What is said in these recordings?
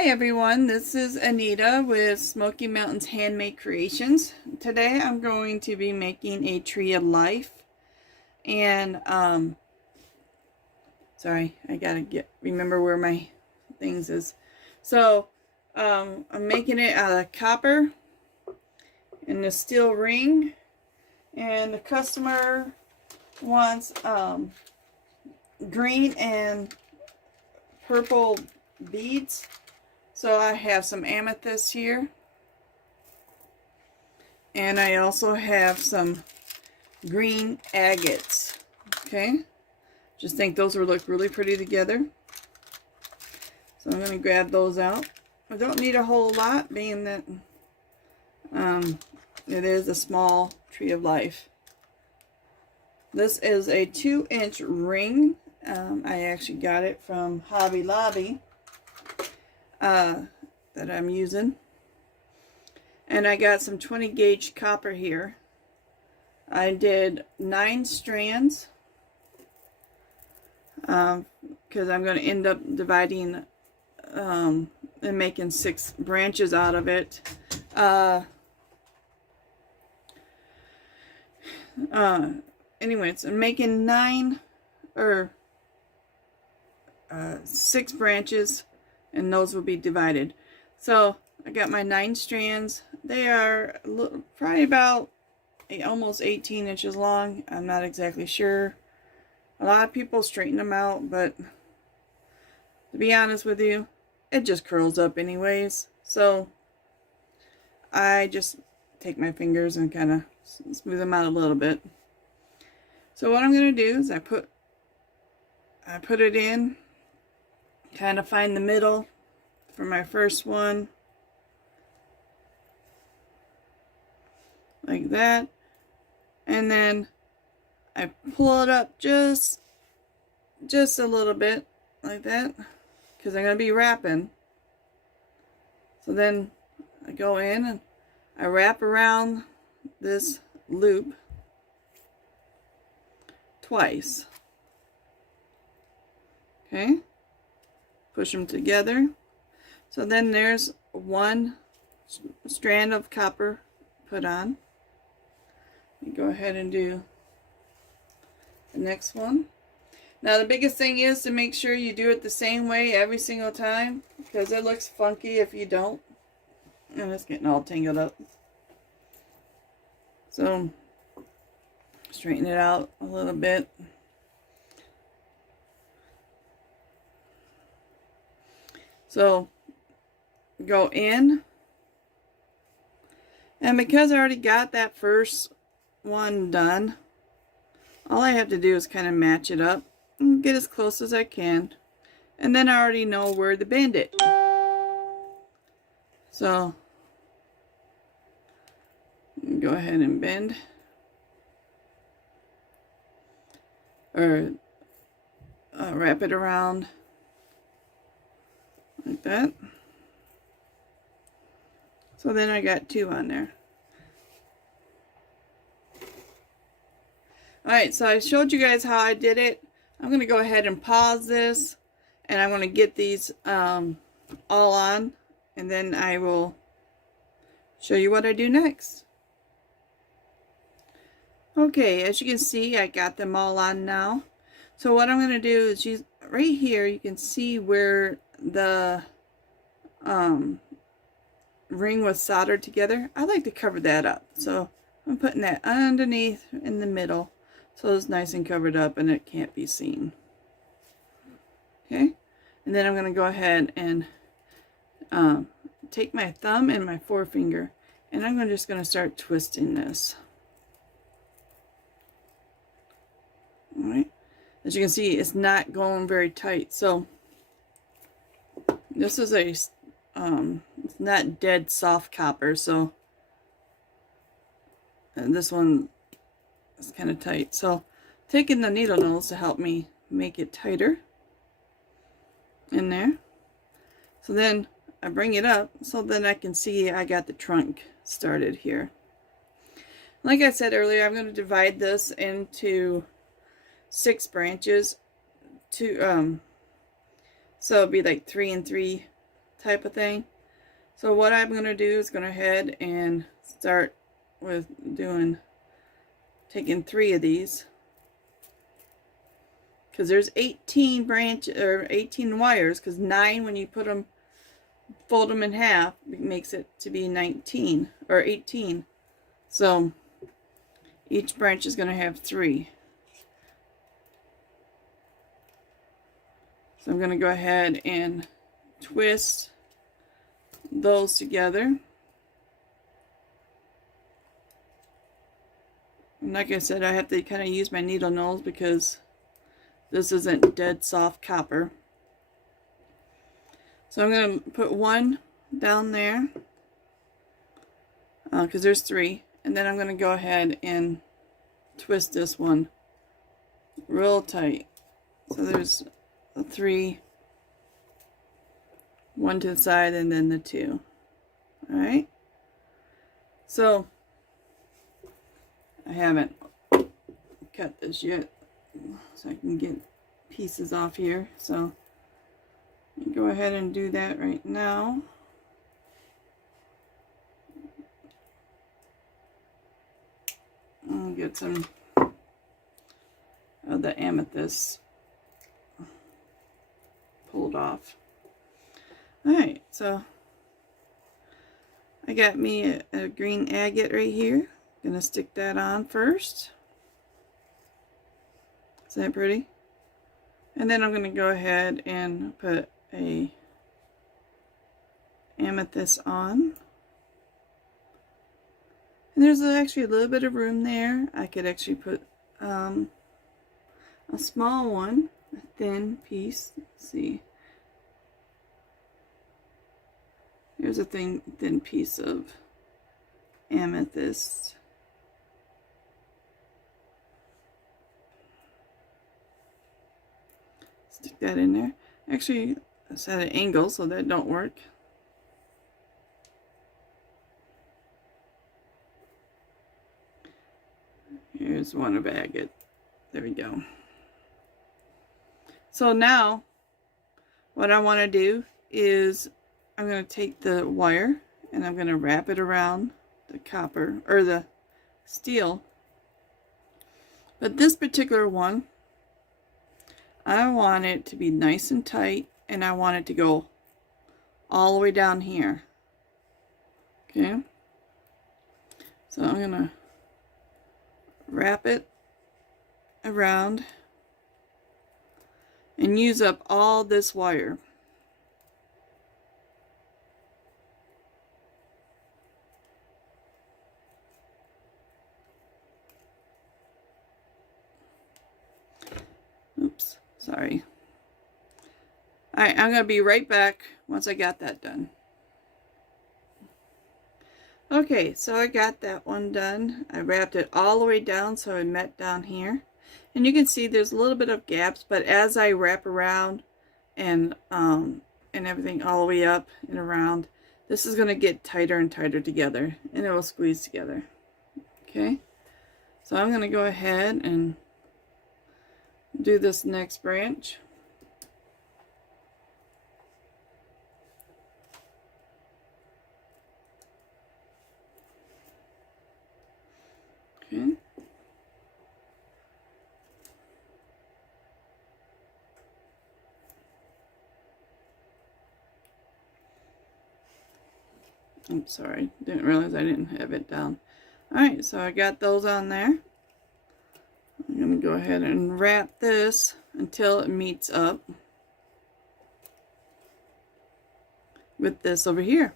Hi everyone, this is Anita with Smoky Mountains Handmade Creations. Today I'm going to be making a Tree of Life, and sorry, I gotta remember where my things is. So I'm making it out of copper in a steel ring, and the customer wants green and purple beads. So I have some amethyst here, and I also have some green agates. Okay, just think those will look really pretty together. So I'm going to grab those out. I don't need a whole lot, being that it is a small Tree of Life. This is a 2-inch ring. I actually got it from Hobby Lobby. That I'm using, and I got some 20 gauge copper here. I did 9 strands because I'm going to end up dividing and making 6 branches out of it. Anyways, I'm making 6 branches, and those will be divided. So I got my 9 strands. They are probably about almost 18 inches long. I'm not exactly sure. A lot of people straighten them out, but to be honest with you, it just curls up anyways. So I just take my fingers and kind of smooth them out a little bit. So what I'm going to do is I put it in, kind of find the middle for my first one, like that, and then I pull it up just a little bit like that, because I'm going to be wrapping. So then I go in and I wrap around this loop twice. Okay, push them together. So then there's 1 strand of copper put on. You go ahead and do the next one. Now the biggest thing is to make sure you do it the same way every single time, because it looks funky if you don't. And it's getting all tangled up. So straighten it out a little bit. So go in, and because I already got that first one done, all I have to do is kind of match it up and get as close as I can, and then I already know where to bend it. So go ahead and bend, or wrap it around like that. So then I got 2 on there. Alright, so I showed you guys how I did it. I'm going to go ahead and pause this, and I'm going to get these all on, and then I will show you what I do next. Okay, as you can see, I got them all on now. So what I'm going to do is use right here, you can see where the ring was soldered together. I like to cover that up, so I'm putting that underneath in the middle, so it's nice and covered up and it can't be seen. Okay, and then I'm going to go ahead and take my thumb and my forefinger, and I'm just going to start twisting this. Alright, as you can see, it's not going very tight, so this is a it's not dead soft copper, so, and this one is kind of tight, so taking the needle nose to help me make it tighter in there. So then I bring it up so then I can see I got the trunk started here. Like I said earlier, I'm going to divide this into 6 branches to so it'll be like 3 and 3 type of thing. So what I'm going to do is go ahead and start with taking 3 of these, because there's 18 or 18 wires, because 9 when you fold them in half, it makes it to be 19 or 18. So each branch is going to have 3. So I'm going to go ahead and twist those together. And like I said, I have to kind of use my needle nose because this isn't dead soft copper. So I'm going to put 1 down there, because there's 3. And then I'm going to go ahead and twist this one real tight. So there's a 3, 1 to the side, and then the 2. Alright. So I haven't cut this yet, so I can get pieces off here. So go ahead and do that right now. I'll get some of the amethyst pulled off. Alright, so I got me a green agate right here. Gonna stick that on first. Is that pretty? And then I'm gonna go ahead and put a amethyst on. And there's actually a little bit of room there. I could actually put a small one, a thin piece. Let's see. Here's a thin piece of amethyst. Stick that in there. Actually, it's at an angle, so that don't work. Here's one of agate. There we go. So now, what I want to do is I'm going to take the wire and I'm going to wrap it around the copper or the steel. But this particular one, I want it to be nice and tight, and I want it to go all the way down here. Okay. So I'm going to wrap it around and use up all this wire. Oops, sorry. Alright, I'm going to be right back once I got that done. Okay, so I got that one done. I wrapped it all the way down so it met down here. And you can see there's a little bit of gaps, but as I wrap around and everything all the way up and around, this is going to get tighter and tighter together, and it will squeeze together. Okay, so I'm going to go ahead and do this next branch. Okay. I'm sorry, didn't realize I didn't have it down. Alright, so I got those on there. I'm going to go ahead and wrap this until it meets up with this over here.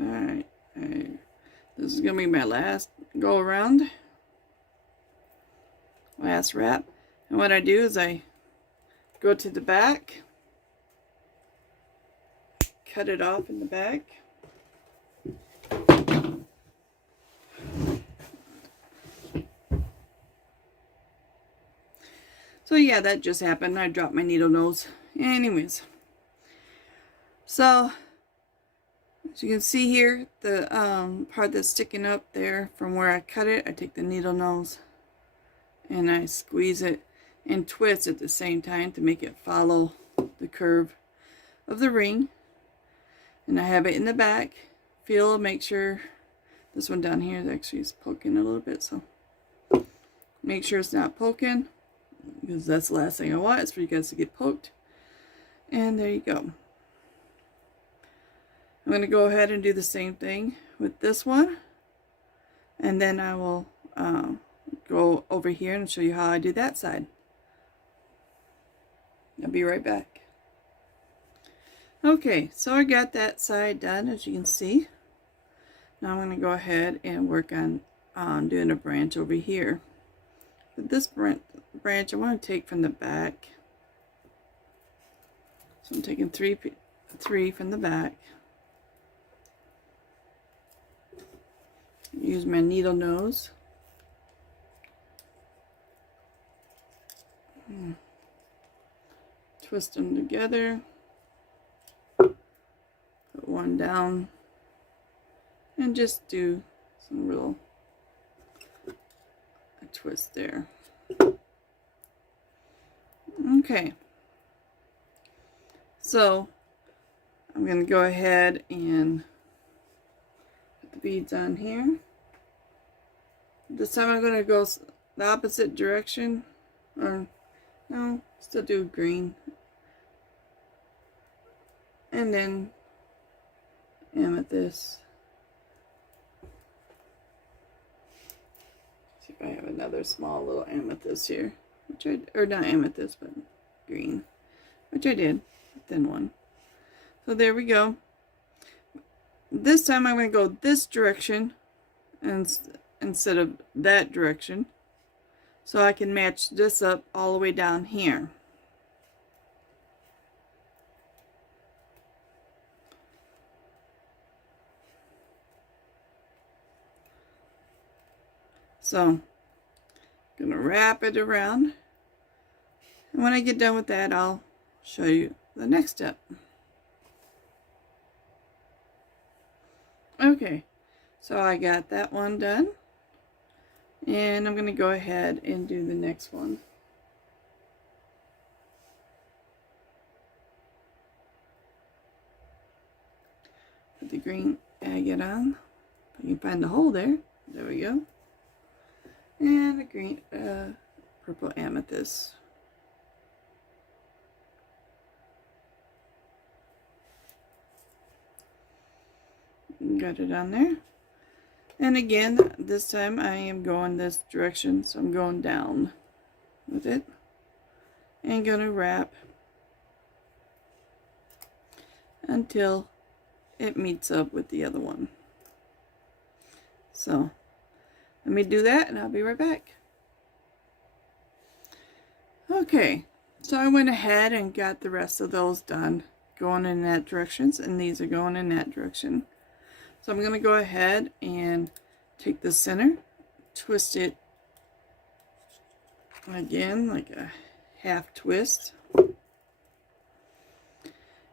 Alright, this is going to be my last go around, last wrap, and what I do is I go to the back, cut it off in the back, so yeah, that just happened. I dropped my needle nose. Anyways, so as you can see here, the part that's sticking up there from where I cut it, I take the needle nose and I squeeze it and twist at the same time to make it follow the curve of the ring. And I have it in the back. Feel, make sure this one down here actually is poking a little bit, so make sure it's not poking, because that's the last thing I want, is for you guys to get poked. And there you go. I'm going to go ahead and do the same thing with this one, and then I will go over here and show you how I do that side. I'll be right back. Okay, so I got that side done, as you can see. Now I'm going to go ahead and work on doing a branch over here. But this branch I want to take from the back. So I'm taking three from the back. Use my needle nose. Twist them together. Put one down. And just do some real twist there. Okay. So I'm going to go ahead and put the beads on here. This time I'm going to go the opposite direction, or no, still do green, and then amethyst. See if I have another small little amethyst here, or not amethyst, but green, which I did, a thin one. So there we go. This time I'm going to go this direction instead of that direction, so I can match this up all the way down here. So I'm going to wrap it around, and when I get done with that, I'll show you the next step. Okay, so I got that one done, and I'm going to go ahead and do the next one. Put the green agate on. You can find the hole there. There we go. And the green, purple amethyst. Got it on there. And again, this time I am going this direction, so I'm going down with it. And gonna wrap until it meets up with the other one. So let me do that and I'll be right back. Okay, so I went ahead and got the rest of those done, going in that direction, and these are going in that direction. So I'm going to go ahead and take the center, twist it again like a half twist,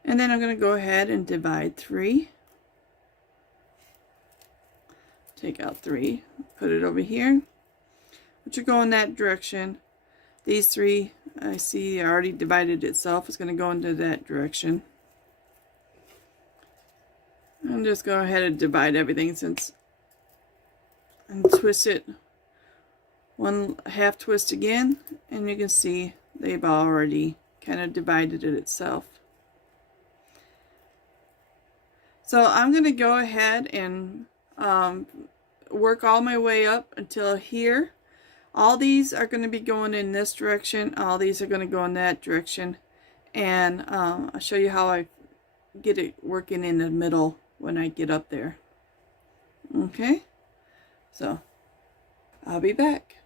and then I'm going to go ahead and divide 3. Take out 3, put it over here, which will go in that direction. These 3, I see, already divided itself. It's going to go into that direction. I'm just going ahead and divide everything and twist it one half twist again, and you can see they've already kind of divided it itself. So I'm going to go ahead and work all my way up until here. All these are going to be going in this direction, all these are going to go in that direction, and I'll show you how I get it working in the middle when I get up there. Okay, so I'll be back.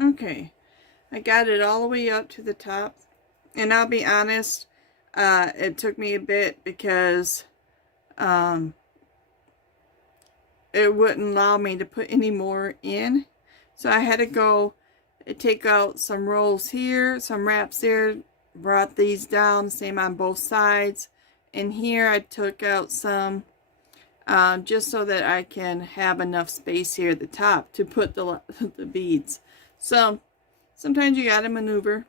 Okay, I got it all the way up to the top, and I'll be honest, it took me a bit because it wouldn't allow me to put any more in, so I had to go take out some rolls here, some wraps there, brought these down, same on both sides, and here I took out some just so that I can have enough space here at the top to put the beads. So sometimes you gotta maneuver.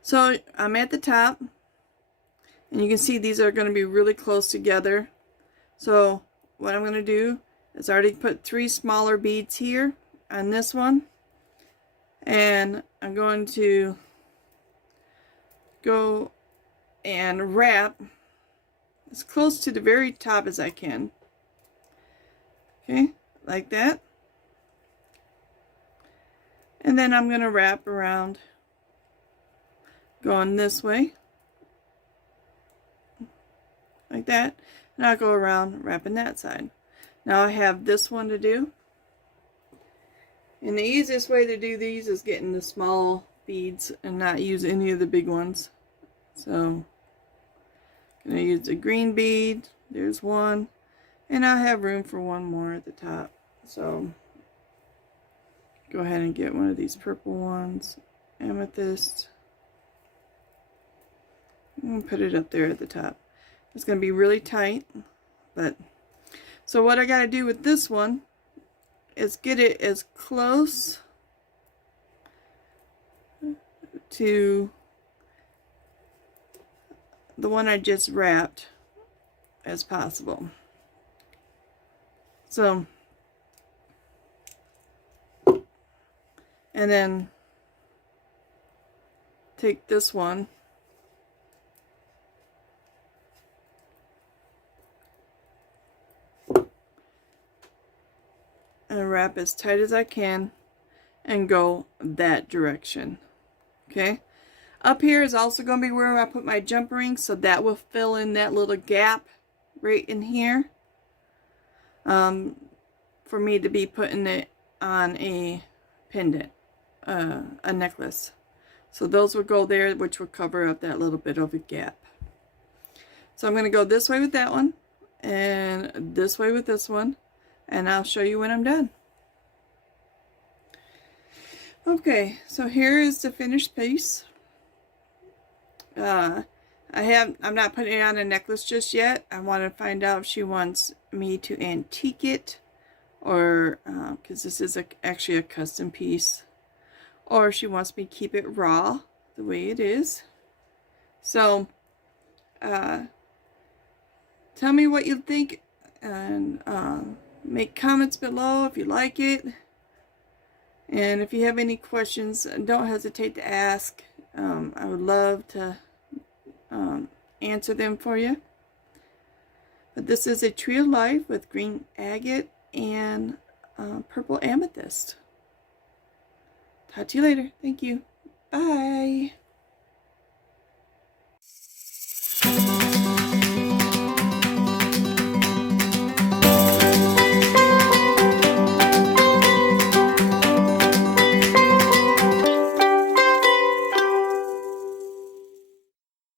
So I'm at the top, and you can see these are going to be really close together. So what I'm going to do is I already put 3 smaller beads here on this one, and I'm going to go and wrap as close to the very top as I can. Okay, like that. And then I'm going to wrap around going this way like that, and I'll go around wrapping that side. Now I have this one to do, and the easiest way to do these is getting the small beads and not use any of the big ones. So I'm going to use the green bead. There's one, and I have room for one more at the top, so go ahead and get one of these purple ones, amethyst, and put it up there at the top. It's going to be really tight, but so what I got to do with this one is get it as close to the one I just wrapped as possible. So, and then take this one and wrap as tight as I can and go that direction. Okay, up here is also going to be where I put my jump ring, so that will fill in that little gap right in here for me to be putting it on a pendant, a necklace. So those will go there, which will cover up that little bit of a gap. So I'm going to go this way with that one and this way with this one, and I'll show you when I'm done. Okay, so here is the finished piece. I'm not putting it on a necklace just yet. I want to find out if she wants me to antique it, or because this is actually a custom piece, or if she wants me to keep it raw the way it is. So tell me what you think, and make comments below if you like it, and if you have any questions, don't hesitate to ask. I would love to answer them for you. But this is a Tree of Life with green agate and purple amethyst. Talk to you later. Thank you. Bye.